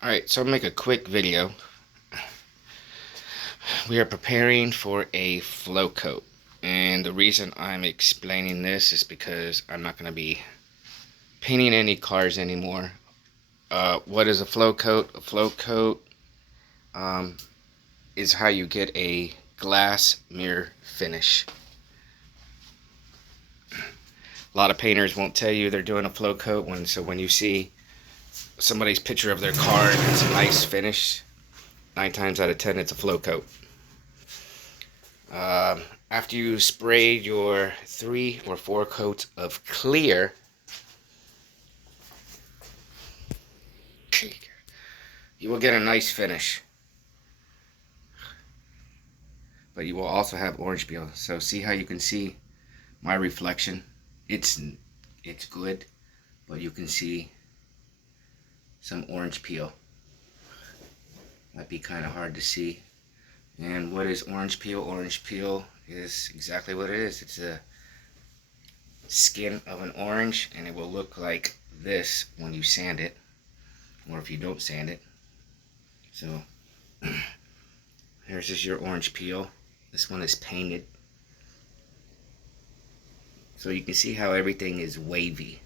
Alright, so I'll make a quick video. We are preparing for a flow coat. And the reason I'm explaining this is because I'm not going to be painting any cars anymore. What is a flow coat? A flow coat is how you get a glass mirror finish. A lot of painters won't tell you they're doing a flow coat. So when you see somebody's picture of their car and it's a nice finish, 9 times out of 10 it's a flow coat. After you spray your 3 or 4 coats of clear, you will get a nice finish. But you will also have orange peel. So see how you can see my reflection? It's good, but you can see some orange peel. Might be kind of hard to see. And what is orange peel? Orange peel is exactly what it is. It's a skin of an orange, and it will look like this when you sand it, or if you don't sand it. So here's just your orange peel. This one is painted. So you can see how everything is wavy.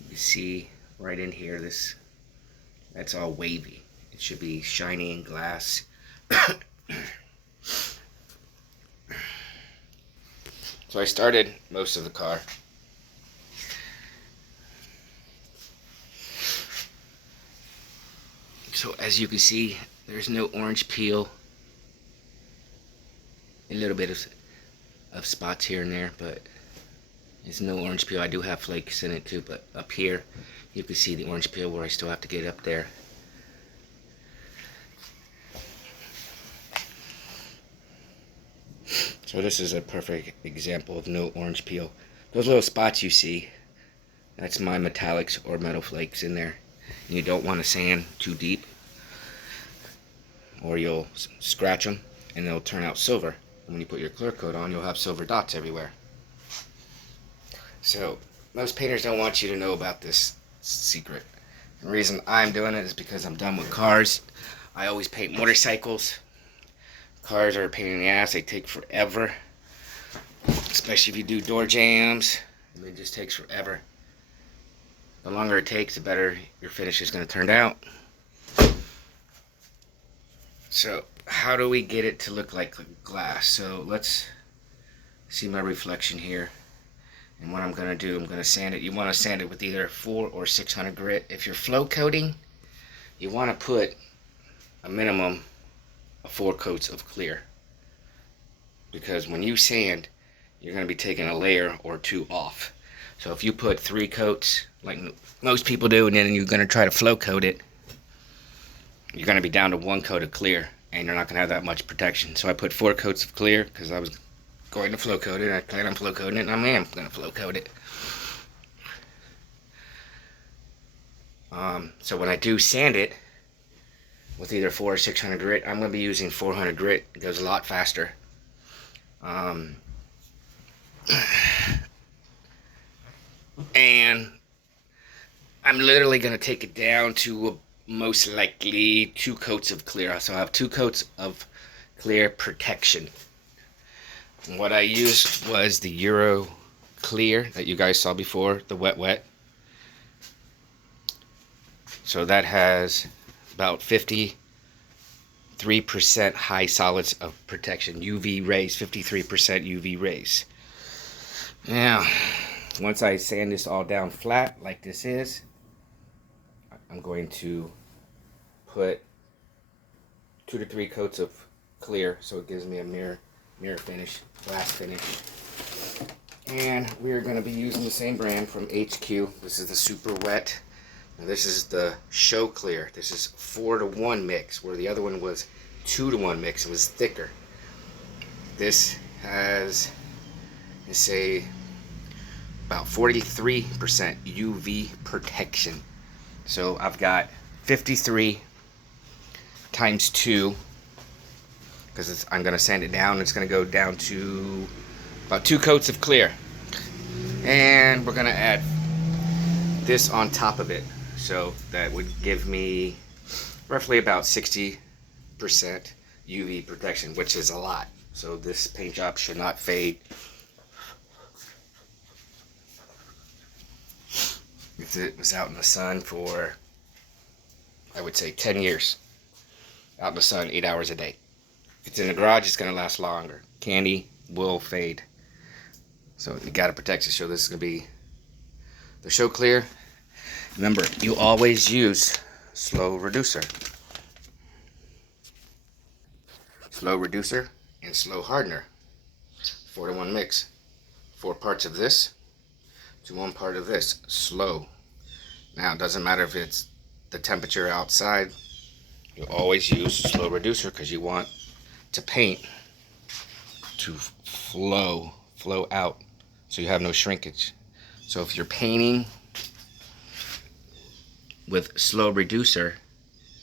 You can see right in here, that's all wavy. It should be shiny and glass. So I started most of the car. So as you can see, there's no orange peel. A little bit of spots here and there, but there's no orange peel. I do have flakes in it too, but up here you can see the orange peel where I still have to get up there. So this is a perfect example of no orange peel. Those little spots you see, that's my metallics or metal flakes in there. And you don't want to sand too deep, or you'll scratch them and they'll turn out silver. And when you put your clear coat on, you'll have silver dots everywhere. So most painters don't want you to know about this secret. The reason I'm doing it is because I'm done with cars. I always paint motorcycles. Cars are a pain in the ass. They take forever, especially if you do door jams. It just takes forever. The longer it takes, the better your finish is going to turn out. So how do we get it to look like glass? So let's see my reflection here. And what I'm going to do, I'm going to sand it. You want to sand it with either 400 or 600 grit. If you're flow coating, you want to put a minimum of 4 coats of clear. Because when you sand, you're going to be taking a layer or 2 off. So if you put 3 coats, like most people do, and then you're going to try to flow coat it, you're going to be down to 1 coat of clear, and you're not going to have that much protection. So I put 4 coats of clear because I was going to flow coat it. I plan on flow coating it, and I am going to flow coat it. So when I do sand it with either 400 or 600 grit, I'm going to be using 400 grit. It goes a lot faster. And I'm literally going to take it down to most likely 2 coats of clear. So I have 2 coats of clear protection. And what I used was the Euro Clear that you guys saw before, the wet. So that has about 53% high solids of protection. UV rays, 53% UV rays. Now, once I sand this all down flat like this is, I'm going to put 2 to 3 coats of clear so it gives me a mirror finish, glass finish. And we're going to be using the same brand from HQ. This is the super wet. Now this is the show clear. This is 4-to-1 mix, where the other one was 2-to-1 mix. It was thicker. This has, let's say, about 43% UV protection. So I've got 53 times 2, because I'm going to sand it down. It's going to go down to about 2 coats of clear. And we're going to add this on top of it. So that would give me roughly about 60% UV protection, which is a lot. So this paint job should not fade. If it was out in the sun for, I would say 10 years, out in the sun 8 hours a day. If it's in the garage, it's going to last longer. Candy will fade. So you got to protect it. So this is going to be the show clear. Remember, you always use slow reducer. Slow reducer and slow hardener. 4-to-1 mix. 4 parts of this to 1 part of this. Slow. Now, it doesn't matter if it's the temperature outside. You always use slow reducer because you want to paint to flow out, so you have no shrinkage. So if you're painting with slow reducer,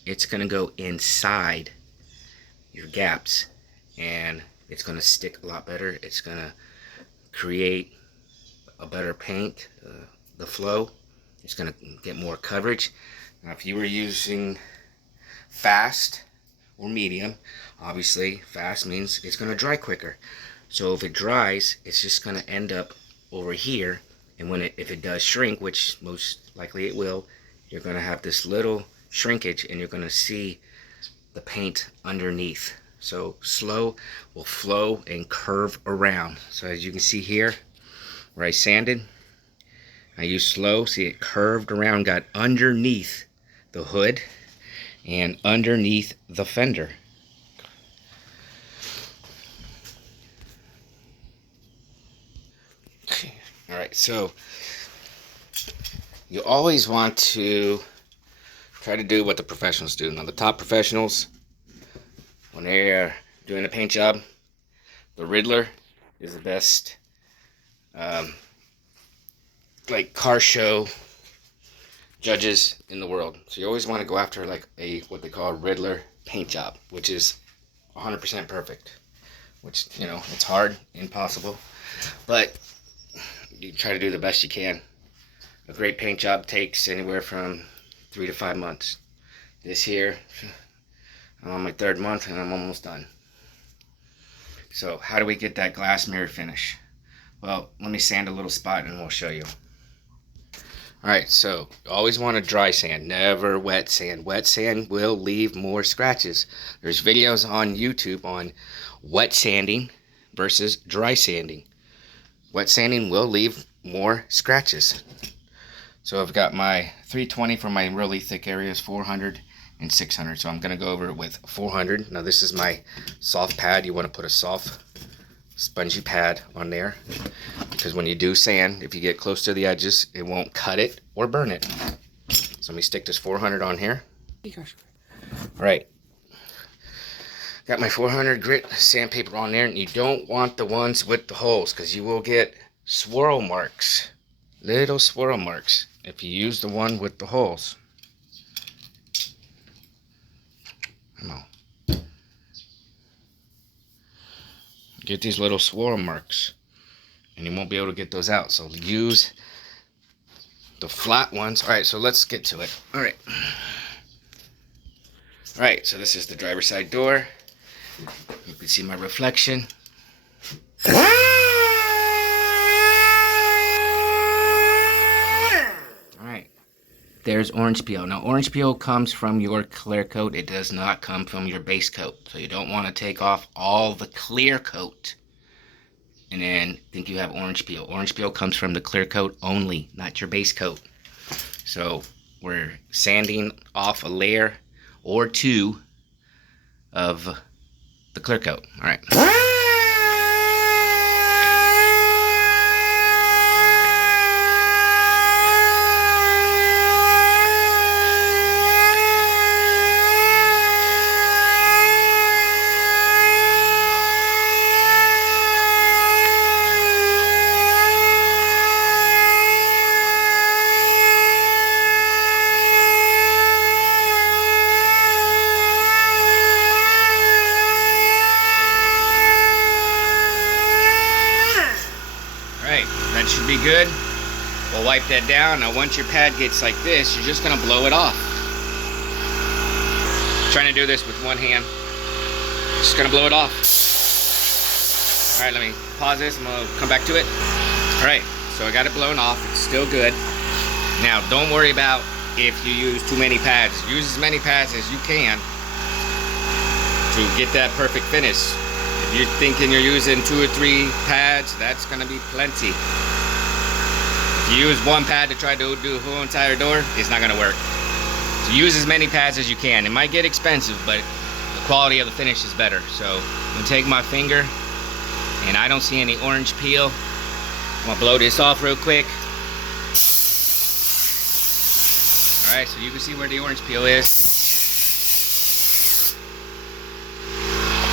it's going to go inside your gaps and it's going to stick a lot better. It's going to create a better paint. The flow, it's going to get more coverage. Now if you were using fast or medium, obviously fast means it's going to dry quicker. So if it dries, it's just going to end up over here, and if it does shrink, which most likely it will, you're going to have this little shrinkage and you're going to see the paint underneath. So slow will flow and curve around. So as you can see here where I sanded, I used slow. See, it curved around, got underneath the hood and underneath the fender. Alright, so you always want to try to do what the professionals do. Now the top professionals, when they're doing a paint job, the Riddler is the best like car show judges in the world. So you always want to go after like what they call a Riddler paint job, which is 100% perfect, which, you know, it's hard, impossible, but you try to do the best you can. A great paint job takes anywhere from 3 to 5 months. This here, I'm on my 3rd month and I'm almost done. So how do we get that glass mirror finish? Well, let me sand a little spot and we'll show you. Alright, so you always want to dry sand, never wet sand. Wet sand will leave more scratches. There's videos on YouTube on wet sanding versus dry sanding. Wet sanding will leave more scratches. So I've got my 320 for my really thick areas, 400 and 600. So I'm going to go over it with 400. Now this is my soft pad. You want to put a soft spongy pad on there, because when you do sand, if you get close to the edges, it won't cut it or burn it. So let me stick this 400 on here. Alright, got my 400 grit sandpaper on there, and you don't want the ones with the holes because you will get swirl marks, little swirl marks, if you use the one with the holes. Come on. Get these little swirl marks and you won't be able to get those out, so use the flat ones. Alright, so let's get to it. Alright, so this is the driver's side door. You can see my reflection. Alright, there's orange peel. Now orange peel comes from your clear coat. It does not come from your base coat. So you don't want to take off all the clear coat and then think you have orange peel. Orange peel comes from the clear coat only, not your base coat. So we're sanding off a layer or 2 of the clear coat. Alright. That should be good. We'll wipe that down. Now once your pad gets like this, you're just going to blow it off. trying to do this with one hand. Just gonna blow it off. Alright, let me pause this and we'll come back to it. Alright, so I got it blown off. It's still good. Now, don't worry about if you use too many pads. Use as many pads as you can to get that perfect finish. If you're thinking you're using 2 or 3 pads, that's gonna be plenty. If you use one pad to try to do the whole entire door, it's not gonna work. So use as many pads as you can. It might get expensive, but the quality of the finish is better. So I'm gonna take my finger, and I don't see any orange peel. I'm gonna blow this off real quick. Alright, so you can see where the orange peel is.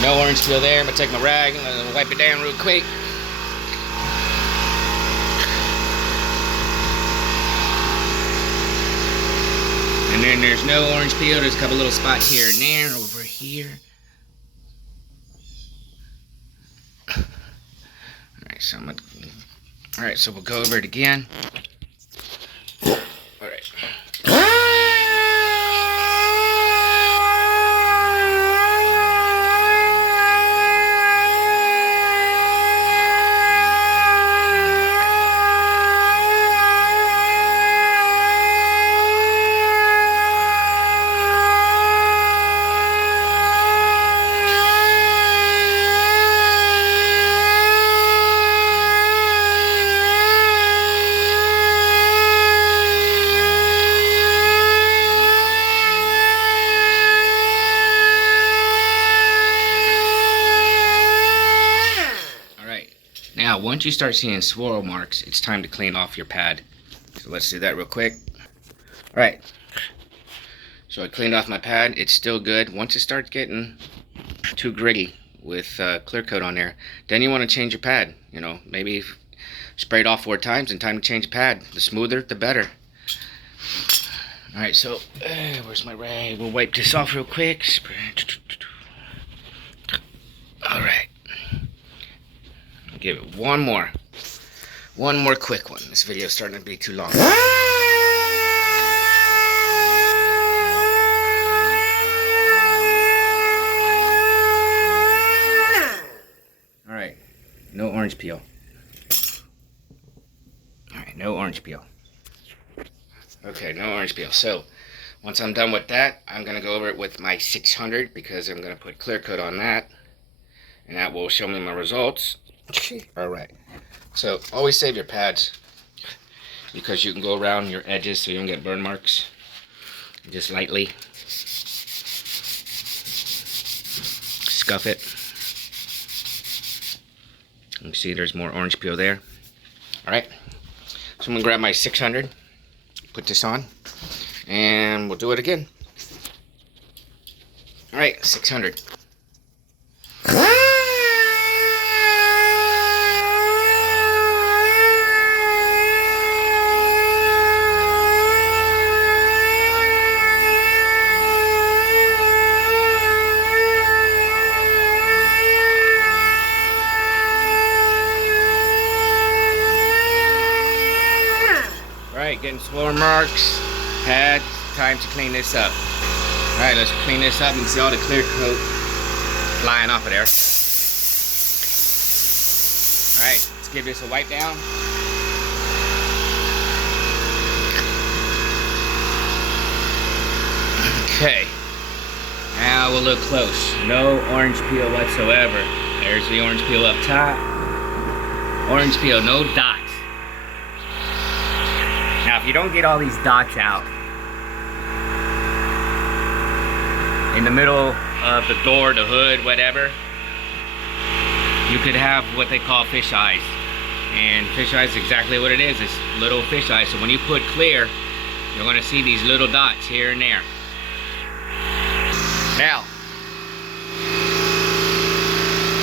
No orange peel there. I'm gonna take my rag and I'm gonna wipe it down real quick. And then there's no orange peel. There's a couple little spots here and there over here. Alright, so we'll go over it again. Alright. Now, once you start seeing swirl marks, it's time to clean off your pad. So let's do that real quick. Alright, so I cleaned off my pad. It's still good. Once it starts getting too gritty with clear coat on there, then you want to change your pad. You know, maybe spray it off 4 times and time to change the pad. The smoother, the better. Alright, so where's my rag? We'll wipe this off real quick. Alright. Give it one more quick one. This video is starting to be too long. Alright, no orange peel. Alright, no orange peel. Okay, no orange peel. So, once I'm done with that, I'm going to go over it with my 600 because I'm going to put clear coat on that. And that will show me my results. Alright, so always save your pads because you can go around your edges so you don't get burn marks. Just lightly scuff it. You can see there's more orange peel there. Alright, so I'm going to grab my 600, put this on, and we'll do it again. Alright, 600. Getting swirl marks. Pad. Time to clean this up. Alright, let's clean this up. You can see all the clear coat flying off of there. Alright, let's give this a wipe down. Okay. Now we'll look close. No orange peel whatsoever. There's the orange peel up top. Orange peel, no dots. Now, if you don't get all these dots out in the middle of the door, the hood, whatever, you could have what they call fish eyes. And fish eyes is exactly what it is. It's little fish eyes. So when you put clear, you're going to see these little dots here and there. Now,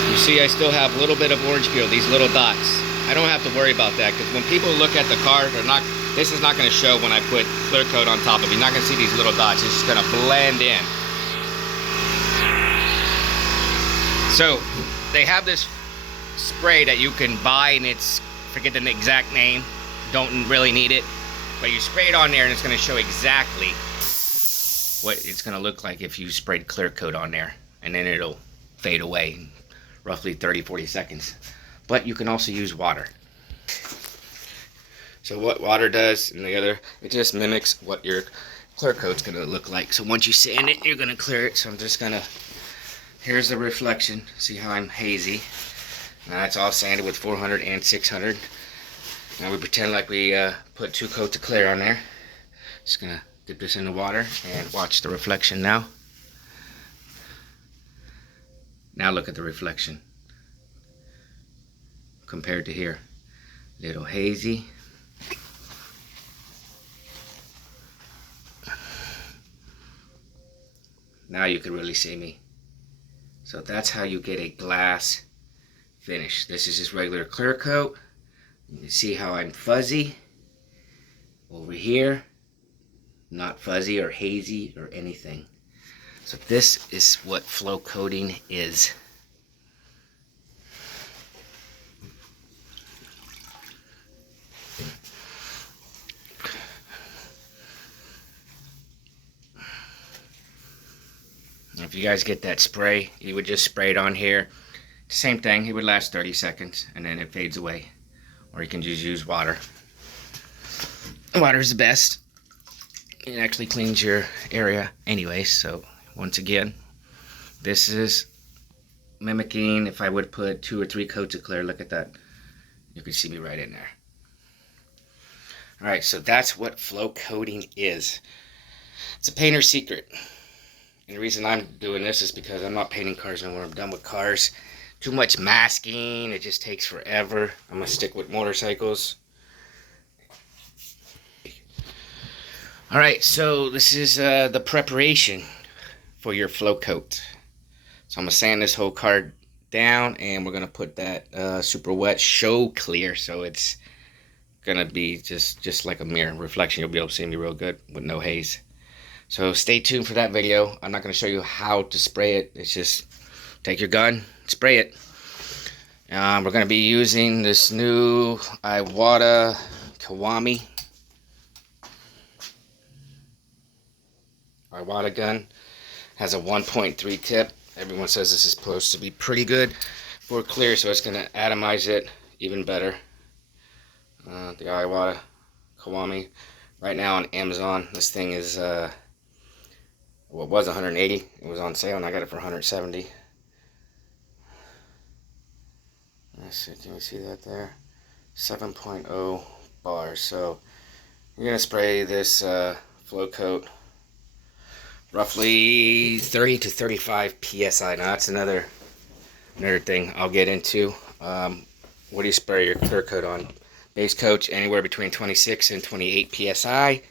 you see I still have a little bit of orange peel, these little dots. I don't have to worry about that because when people look at the car, they're not. This is not going to show when I put clear coat on top of it. You're not going to see these little dots. It's just going to blend in. So, they have this spray that you can buy, and it's, forget the exact name, don't really need it. But you spray it on there, and it's going to show exactly what it's going to look like if you sprayed clear coat on there, and then it'll fade away in roughly 30-40 seconds. But you can also use water. So what water does and the other, it just mimics what your clear coat's going to look like. So once you sand it, you're going to clear it. So I'm just going to, here's the reflection. See how I'm hazy. Now it's all sanded with 400 and 600. Now we pretend like we put 2 coats of clear on there. Just going to dip this in the water and watch the reflection now. Now look at the reflection compared to here. Little hazy. Now you can really see me. So that's how you get a glass finish. This is just regular clear coat. You can see how I'm fuzzy over here. Not fuzzy or hazy or anything. So this is what flow coating is. If you guys get that spray, you would just spray it on here. Same thing, it would last 30 seconds and then it fades away. Or you can just use water. Water is the best. It actually cleans your area anyway. So once again, this is mimicking if I would put 2 or 3 coats of clear. Look at that. You can see me right in there. Alright, so that's what flow coating is. It's a painter's secret. And the reason I'm doing this is because I'm not painting cars anymore. I'm done with cars. Too much masking. It just takes forever. I'm going to stick with motorcycles. Alright, so this is the preparation for your flow coat. So I'm going to sand this whole car down. And we're going to put that super wet show clear. So it's going to be just like a mirror reflection. You'll be able to see me real good with no haze. So stay tuned for that video. I'm not going to show you how to spray it. It's just take your gun, spray it. We're going to be using this new Iwata Kiwami Iwata gun. Has a 1.3 tip. Everyone says this is supposed to be pretty good for clear, so it's going to atomize it even better. The Iwata Kiwami. Right now on Amazon, this thing is well, it was 180. It was on sale and I got it for 170. Let's see, can you see that there? 7.0 bars. So you're gonna spray this flow coat roughly 30 to 35 psi. Now that's another thing I'll get into. What do you spray your clear coat on? Base coat anywhere between 26 and 28 psi.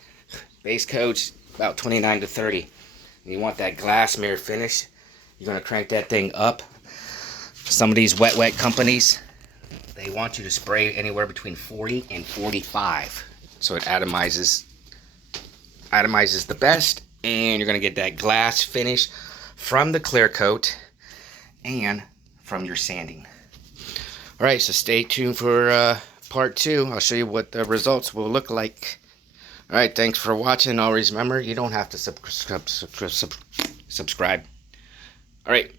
Base coat about 29 to 30. And you want that glass mirror finish. You're going to crank that thing up. Some of these wet companies, they want you to spray anywhere between 40 and 45. So it atomizes the best. And you're going to get that glass finish from the clear coat and from your sanding. Alright, so stay tuned for part 2. I'll show you what the results will look like. Alright, thanks for watching. Always remember, you don't have to subscribe. Alright.